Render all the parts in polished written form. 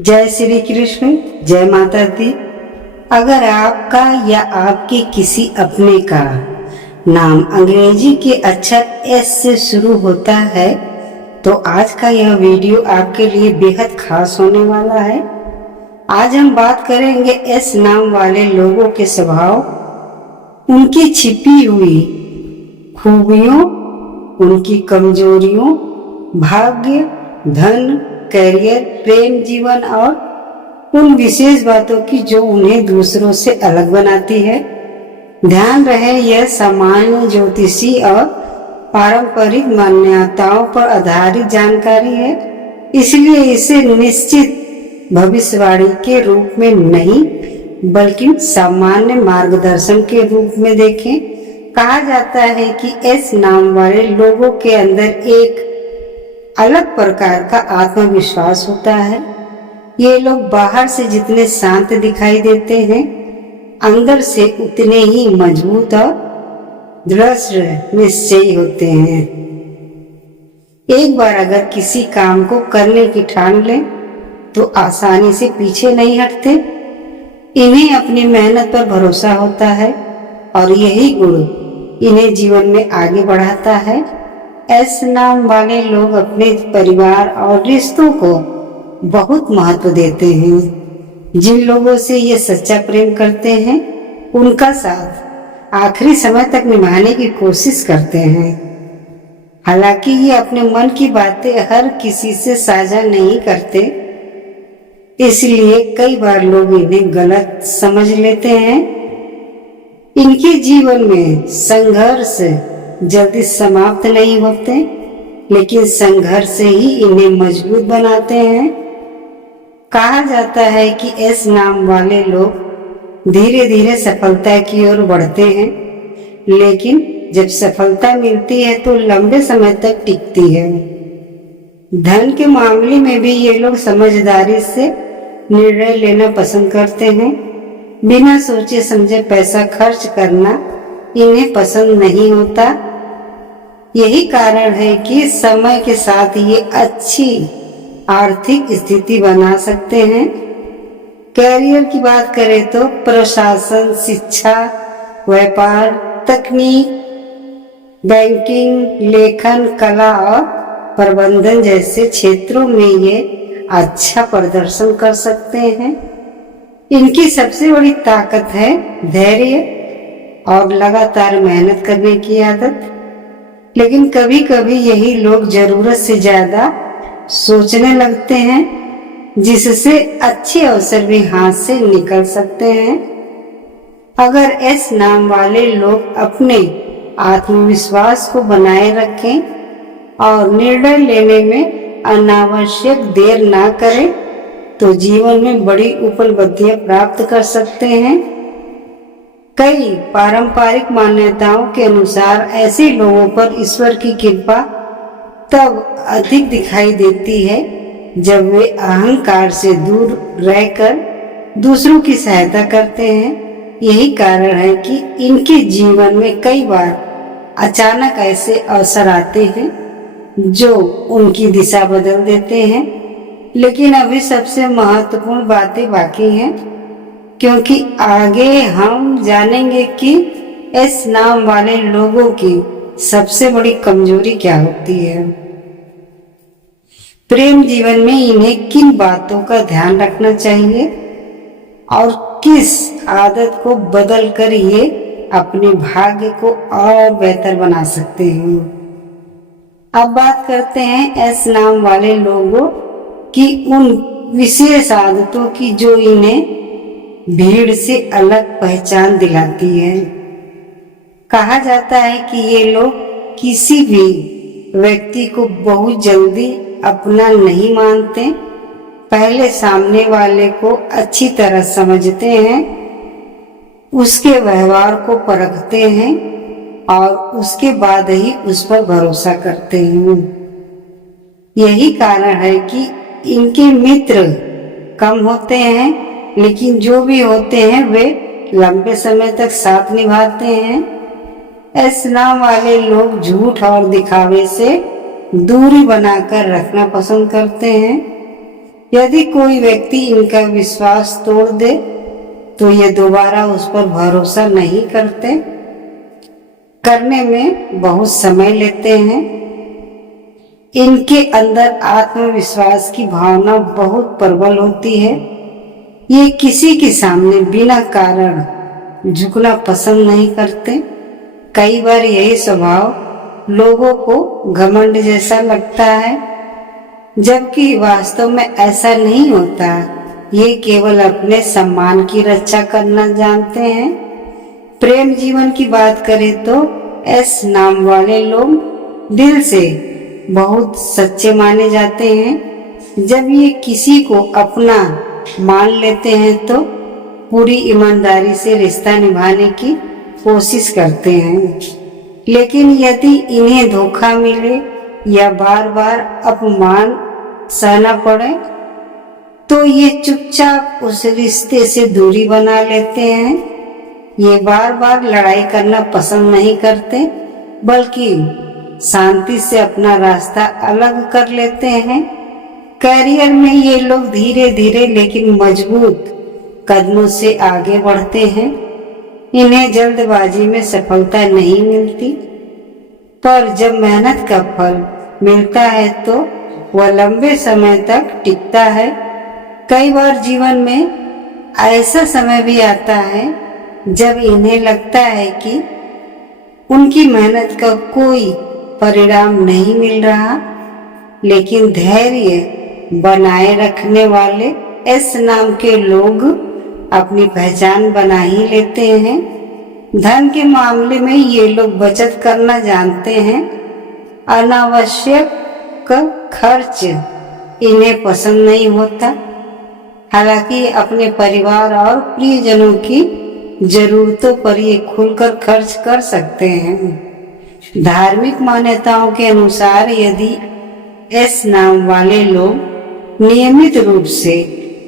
जय श्री कृष्ण। जय माता दी। अगर आपका या आपके किसी अपने का नाम अंग्रेजी के अक्षर एस से शुरू होता है तो आज का यह वीडियो आपके लिए बेहद खास होने वाला है। आज हम बात करेंगे एस नाम वाले लोगों के स्वभाव, उनकी छिपी हुई खूबियों, उनकी कमजोरियों, भाग्य, धन, करियर, प्रेम जीवन और उन विशेष बातों की जो उन्हें दूसरों से अलग बनाती है। ध्यान रहे, यह सामान्य ज्योतिषी और पारंपरिक मान्यताओं पर आधारित जानकारी है, इसलिए इसे निश्चित भविष्यवाणी के रूप में नहीं बल्कि सामान्य मार्गदर्शन के रूप में देखें। कहा जाता है कि एस नाम वाले लोगों के अंदर एक अलग प्रकार का आत्मविश्वास होता है। ये लोग बाहर से जितने शांत दिखाई देते हैं, अंदर से उतने ही मजबूत और दृढ़ निश्चयी होते हैं। एक बार अगर किसी काम को करने की ठान लें तो आसानी से पीछे नहीं हटते। इन्हें अपनी मेहनत पर भरोसा होता है और यही गुण इन्हें जीवन में आगे बढ़ाता है। एस नाम वाले लोग अपने परिवार और रिश्तों को बहुत महत्व देते हैं। जिन लोगों से ये सच्चा प्रेम करते हैं उनका साथ आखिरी समय तक निभाने की कोशिश करते हैं। हालांकि ये अपने मन की बातें हर किसी से साझा नहीं करते, इसलिए कई बार लोग इन्हें गलत समझ लेते हैं। इनके जीवन में संघर्ष जल्दी समाप्त नहीं होते, लेकिन संघर्ष ही इन्हें मजबूत बनाते हैं। कहा जाता है कि एस नाम वाले लोग धीरे धीरे सफलता की ओर बढ़ते हैं, लेकिन जब सफलता मिलती है तो लंबे समय तक टिकती है। धन के मामले में भी ये लोग समझदारी से निर्णय लेना पसंद करते हैं। बिना सोचे समझे पैसा खर्च करना इन्हें पसंद नहीं होता। यही कारण है कि समय के साथ ये अच्छी आर्थिक स्थिति बना सकते हैं। कैरियर की बात करें तो प्रशासन, शिक्षा, व्यापार, तकनीक, बैंकिंग, लेखन, कला और प्रबंधन जैसे क्षेत्रों में ये अच्छा प्रदर्शन कर सकते हैं। इनकी सबसे बड़ी ताकत है धैर्य और लगातार मेहनत करने की आदत। लेकिन कभी कभी यही लोग जरूरत से ज्यादा सोचने लगते हैं, जिससे अच्छे अवसर भी हाथ से निकल सकते हैं। अगर एस नाम वाले लोग अपने आत्मविश्वास को बनाए रखें और निर्णय लेने में अनावश्यक देर ना करें तो जीवन में बड़ी उपलब्धियां प्राप्त कर सकते हैं। कई पारंपरिक मान्यताओं के अनुसार ऐसे लोगों पर ईश्वर की कृपा तब अधिक दिखाई देती है जब वे अहंकार से दूर रहकर दूसरों की सहायता करते हैं। यही कारण है कि इनके जीवन में कई बार अचानक ऐसे अवसर आते हैं जो उनकी दिशा बदल देते हैं। लेकिन अभी सबसे महत्वपूर्ण बातें बाकी हैं, क्योंकि आगे हम जानेंगे कि एस नाम वाले लोगों की सबसे बड़ी कमजोरी क्या होती है। प्रेम जीवन में इन्हें किन बातों का ध्यान रखना चाहिए और किस आदत को बदलकर ये अपने भाग्य को और बेहतर बना सकते हैं। अब बात करते हैं एस नाम वाले लोगों की उन विशेष आदतों की जो इन्हें भीड़ से अलग पहचान दिलाती है। कहा जाता है कि ये लोग किसी भी व्यक्ति को बहुत जल्दी अपना नहीं मानते। पहले सामने वाले को अच्छी तरह समझते हैं, उसके व्यवहार को परखते हैं और उसके बाद ही उस पर भरोसा करते हैं। यही कारण है कि इनके मित्र कम होते हैं, लेकिन जो भी होते हैं वे लंबे समय तक साथ निभाते हैं। एस नाम वाले लोग झूठ और दिखावे से दूरी बनाकर रखना पसंद करते हैं। यदि कोई व्यक्ति इनका विश्वास तोड़ दे तो ये दोबारा उस पर भरोसा नहीं करने में बहुत समय लेते हैं। इनके अंदर आत्मविश्वास की भावना बहुत प्रबल होती है। ये किसी के सामने बिना कारण झुकना पसंद नहीं करते। कई बार यही स्वभाव लोगों को घमंड जैसा लगता है, जबकि वास्तव में ऐसा नहीं होता। ये केवल अपने सम्मान की रक्षा करना जानते हैं। प्रेम जीवन की बात करें तो एस नाम वाले लोग दिल से बहुत सच्चे माने जाते हैं। जब ये किसी को अपना मान लेते हैं तो पूरी ईमानदारी से रिश्ता निभाने की कोशिश करते हैं। लेकिन यदि इन्हें धोखा मिले या बार बार अपमान सहना पड़े तो ये चुपचाप उस रिश्ते से दूरी बना लेते हैं। ये बार बार लड़ाई करना पसंद नहीं करते, बल्कि शांति से अपना रास्ता अलग कर लेते हैं। करियर में ये लोग धीरे धीरे लेकिन मजबूत कदमों से आगे बढ़ते हैं। इन्हें जल्दबाजी में सफलता नहीं मिलती, पर जब मेहनत का फल मिलता है तो वह लंबे समय तक टिकता है। कई बार जीवन में ऐसा समय भी आता है जब इन्हें लगता है कि उनकी मेहनत का कोई परिणाम नहीं मिल रहा, लेकिन धैर्य बनाए रखने वाले एस नाम के लोग अपनी पहचान बना ही लेते हैं। धन के मामले में ये लोग बचत करना जानते हैं। अनावश्यक खर्च इन्हें पसंद नहीं होता। हालांकि अपने परिवार और प्रियजनों की जरूरतों पर ये खुलकर खर्च कर सकते हैं। धार्मिक मान्यताओं के अनुसार यदि एस नाम वाले लोग नियमित रूप से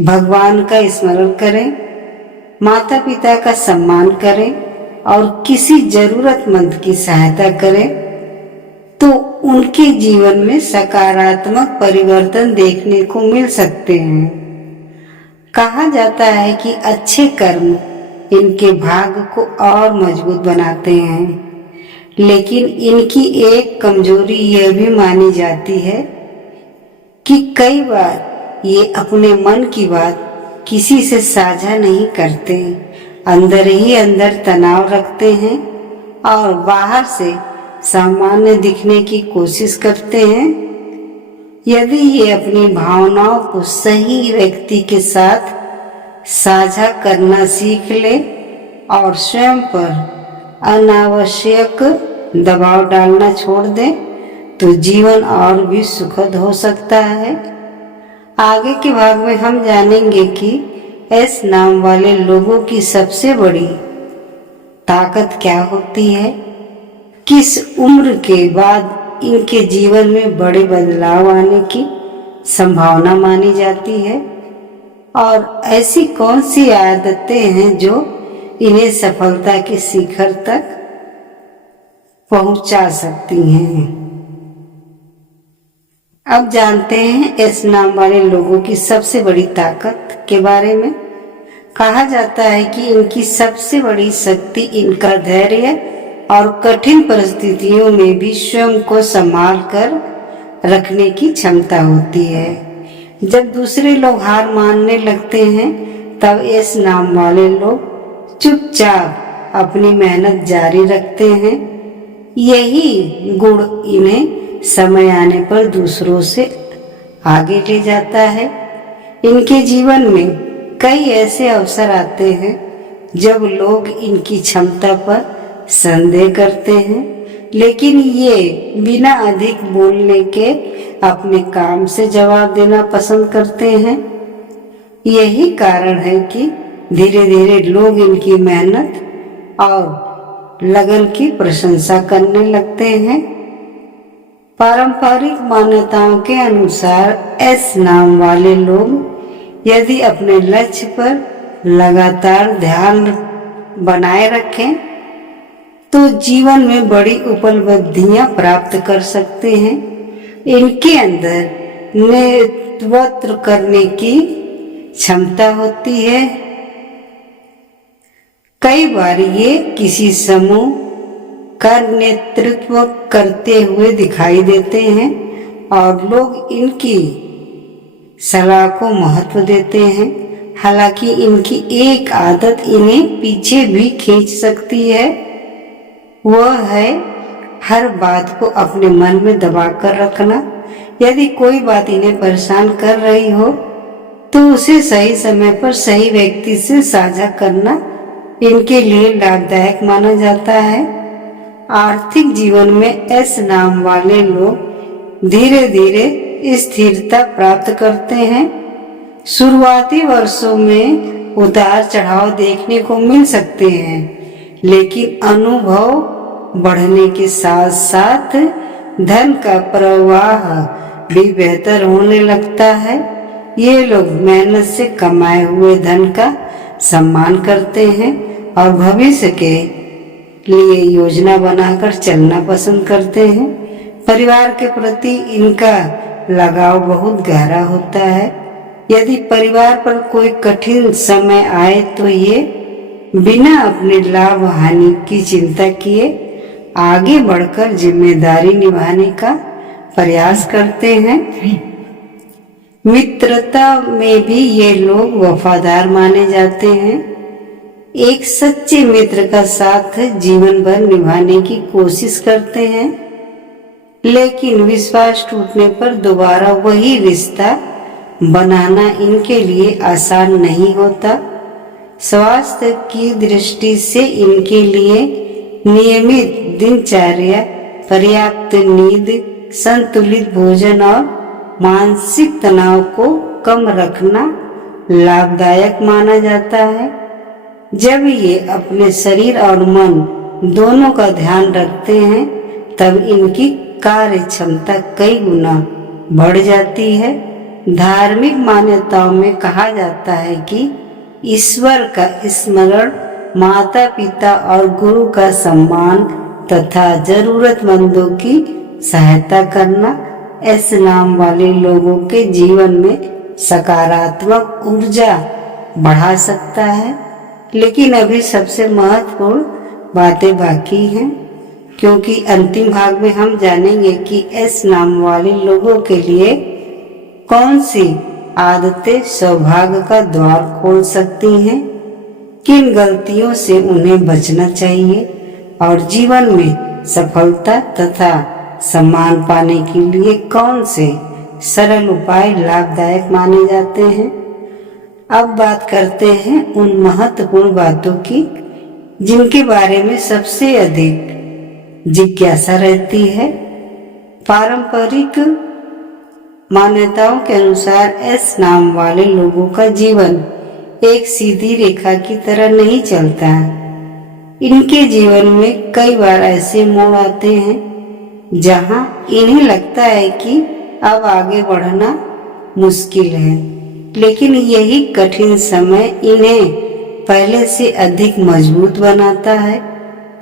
भगवान का स्मरण करें, माता पिता का सम्मान करें और किसी जरूरतमंद की सहायता करें तो उनके जीवन में सकारात्मक परिवर्तन देखने को मिल सकते हैं। कहा जाता है कि अच्छे कर्म इनके भाग्य को और मजबूत बनाते हैं, लेकिन इनकी एक कमजोरी यह भी मानी जाती है कि कई बार ये अपने मन की बात किसी से साझा नहीं करते। अंदर ही अंदर तनाव रखते हैं और बाहर से सामान्य दिखने की कोशिश करते हैं। यदि ये अपनी भावनाओं को सही व्यक्ति के साथ साझा करना सीख ले और स्वयं पर अनावश्यक दबाव डालना छोड़ दे तो जीवन और भी सुखद हो सकता है। आगे के भाग में हम जानेंगे कि एस नाम वाले लोगों की सबसे बड़ी ताकत क्या होती है, किस उम्र के बाद इनके जीवन में बड़े बदलाव आने की संभावना मानी जाती है और ऐसी कौन सी आदतें हैं जो इन्हें सफलता के शिखर तक पहुंचा सकती हैं। अब जानते हैं एस नाम वाले लोगों की सबसे बड़ी ताकत के बारे में। कहा जाता है कि इनकी सबसे बड़ी शक्ति इनका धैर्य और कठिन परिस्थितियों में भी स्वयं को संभाल कर रखने की क्षमता होती है। जब दूसरे लोग हार मानने लगते हैं तब एस नाम वाले लोग चुपचाप अपनी मेहनत जारी रखते हैं। यही गुण इन्हें समय आने पर दूसरों से आगे ले जाता है। इनके जीवन में कई ऐसे अवसर आते हैं जब लोग इनकी क्षमता पर संदेह करते हैं, लेकिन ये बिना अधिक बोलने के अपने काम से जवाब देना पसंद करते हैं। यही कारण है कि धीरे धीरे लोग इनकी मेहनत और लगन की प्रशंसा करने लगते हैं। पारंपरिक मान्यताओं के अनुसार एस नाम वाले लोग यदि अपने लक्ष्य पर लगातार ध्यान बनाए रखें तो जीवन में बड़ी उपलब्धियां प्राप्त कर सकते हैं। इनके अंदर नेतृत्व करने की क्षमता होती है। कई बार ये किसी समूह का नेतृत्व करते हुए दिखाई देते हैं और लोग इनकी सलाह को महत्व देते हैं। हालांकि इनकी एक आदत इन्हें पीछे भी खींच सकती है, वह है हर बात को अपने मन में दबा कर रखना। यदि कोई बात इन्हें परेशान कर रही हो तो उसे सही समय पर सही व्यक्ति से साझा करना इनके लिए लाभदायक माना जाता है। आर्थिक जीवन में एस नाम वाले लोग धीरे धीरे स्थिरता प्राप्त करते हैं। शुरुआती वर्षों में उतार चढ़ाव देखने को मिल सकते हैं, लेकिन अनुभव बढ़ने के साथ साथ धन का प्रवाह भी बेहतर होने लगता है। ये लोग मेहनत से कमाए हुए धन का सम्मान करते हैं और भविष्य के लिए योजना बनाकर चलना पसंद करते हैं। परिवार के प्रति इनका लगाव बहुत गहरा होता है। यदि परिवार पर कोई कठिन समय आए तो ये बिना अपने लाभ हानि की चिंता किए आगे बढ़कर जिम्मेदारी निभाने का प्रयास करते हैं। मित्रता में भी ये लोग वफादार माने जाते हैं। एक सच्चे मित्र का साथ जीवन भर निभाने की कोशिश करते हैं, लेकिन विश्वास टूटने पर दोबारा वही रिश्ता बनाना इनके लिए आसान नहीं होता। स्वास्थ्य की दृष्टि से इनके लिए नियमित दिनचर्या, पर्याप्त नींद, संतुलित भोजन और मानसिक तनाव को कम रखना लाभदायक माना जाता है। जब ये अपने शरीर और मन दोनों का ध्यान रखते हैं तब इनकी कार्य क्षमता कई गुना बढ़ जाती है। धार्मिक मान्यताओं में कहा जाता है कि ईश्वर का स्मरण, माता पिता और गुरु का सम्मान तथा जरूरतमंदों की सहायता करना इस नाम वाले लोगों के जीवन में सकारात्मक ऊर्जा बढ़ा सकता है। लेकिन अभी सबसे महत्वपूर्ण बातें बाकी हैं, क्योंकि अंतिम भाग में हम जानेंगे कि एस नाम वाले लोगों के लिए कौन सी आदतें सौभाग्य का द्वार खोल सकती हैं, किन गलतियों से उन्हें बचना चाहिए और जीवन में सफलता तथा सम्मान पाने के लिए कौन से सरल उपाय लाभदायक माने जाते हैं। अब बात करते हैं उन महत्वपूर्ण बातों की जिनके बारे में सबसे अधिक जिज्ञासा रहती है। पारंपरिक मान्यताओं के अनुसार एस नाम वाले लोगों का जीवन एक सीधी रेखा की तरह नहीं चलता। इनके जीवन में कई बार ऐसे मोड़ आते हैं जहां इन्हें लगता है कि अब आगे बढ़ना मुश्किल है, लेकिन यही कठिन समय इन्हें पहले से अधिक मजबूत बनाता है।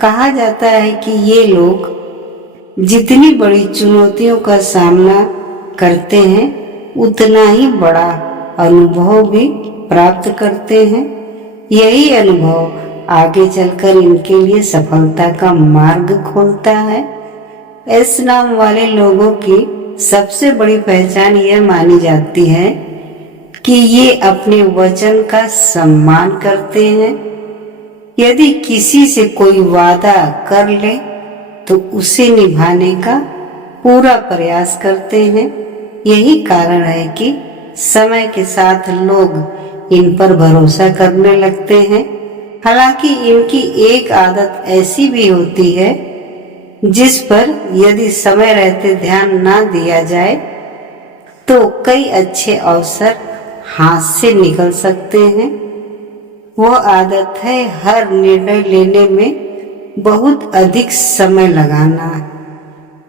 कहा जाता है कि ये लोग जितनी बड़ी चुनौतियों का सामना करते हैं उतना ही बड़ा अनुभव भी प्राप्त करते हैं। यही अनुभव आगे चलकर इनके लिए सफलता का मार्ग खोलता है। इस नाम वाले लोगों की सबसे बड़ी पहचान यह मानी जाती है कि ये अपने वचन का सम्मान करते हैं। यदि किसी से कोई वादा कर ले तो उसे निभाने का पूरा प्रयास करते हैं। यही कारण है कि समय के साथ लोग इन पर भरोसा करने लगते हैं। हालांकि इनकी एक आदत ऐसी भी होती है जिस पर यदि समय रहते ध्यान ना दिया जाए तो कई अच्छे अवसर हाथ से निकल सकते हैं। वह आदत है हर निर्णय लेने में बहुत अधिक समय लगाना।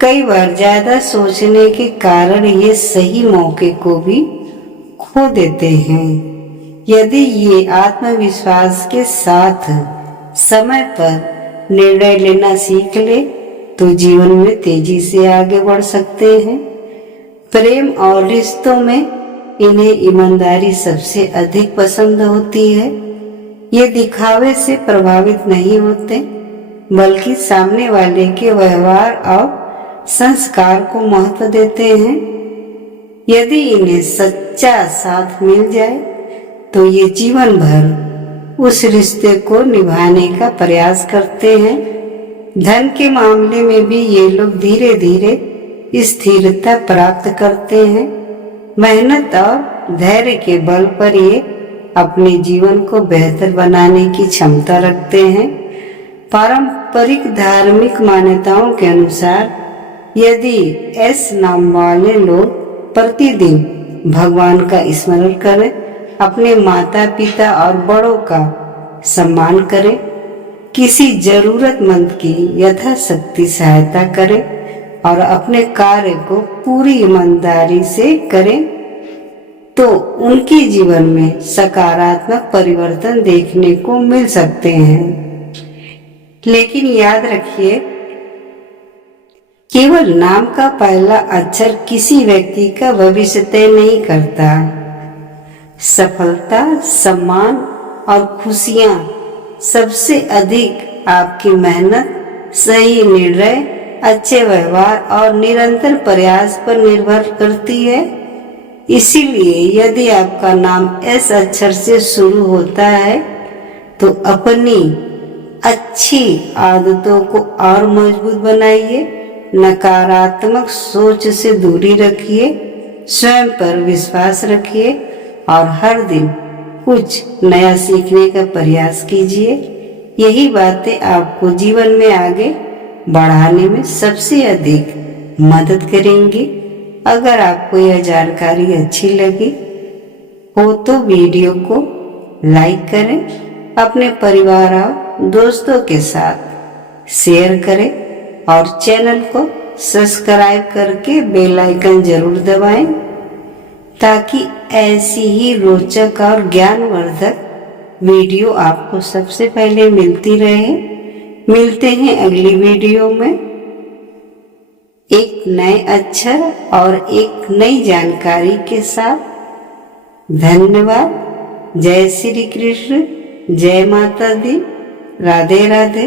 कई बार ज्यादा सोचने के कारण ये सही मौके को भी खो देते हैं। यदि ये आत्मविश्वास के साथ समय पर निर्णय लेना सीख ले तो जीवन में तेजी से आगे बढ़ सकते हैं। प्रेम और रिश्तों में इन्हें ईमानदारी सबसे अधिक पसंद होती है। ये दिखावे से प्रभावित नहीं होते, बल्कि सामने वाले के व्यवहार और संस्कार को महत्व देते हैं। यदि इन्हें सच्चा साथ मिल जाए तो ये जीवन भर उस रिश्ते को निभाने का प्रयास करते हैं। धन के मामले में भी ये लोग धीरे धीरे स्थिरता प्राप्त करते हैं। मेहनत और धैर्य के बल पर ये अपने जीवन को बेहतर बनाने की क्षमता रखते हैं। पारंपरिक धार्मिक मान्यताओं के अनुसार यदि एस नाम वाले लोग प्रतिदिन भगवान का स्मरण करें, अपने माता पिता और बड़ों का सम्मान करें, किसी जरूरतमंद की यथाशक्ति सहायता करें और अपने कार्य को पूरी ईमानदारी से करें, तो उनके जीवन में सकारात्मक परिवर्तन देखने को मिल सकते हैं। लेकिन याद रखिए, केवल नाम का पहला अक्षर किसी व्यक्ति का भविष्य तय नहीं करता। सफलता, सम्मान और खुशियां सबसे अधिक आपकी मेहनत, सही निर्णय, अच्छे व्यवहार और निरंतर प्रयास पर निर्भर करती है। इसीलिए यदि आपका नाम एस अक्षर से शुरू होता है तो अपनी अच्छी आदतों को और मजबूत बनाइए, नकारात्मक सोच से दूरी रखिए, स्वयं पर विश्वास रखिए और हर दिन कुछ नया सीखने का प्रयास कीजिए। यही बातें आपको जीवन में आगे बढ़ाने में सबसे अधिक मदद करेंगी। अगर आपको यह जानकारी अच्छी लगी हो तो वीडियो को लाइक करें, अपने परिवार और दोस्तों के साथ शेयर करें और चैनल को सब्सक्राइब करके बेल आइकन जरूर दबाएं, ताकि ऐसी ही रोचक और ज्ञानवर्धक वीडियो आपको सबसे पहले मिलती रहे। मिलते हैं अगली वीडियो में एक नए अक्षर और एक नई जानकारी के साथ। धन्यवाद। जय श्री कृष्ण, जय माता दी, राधे राधे।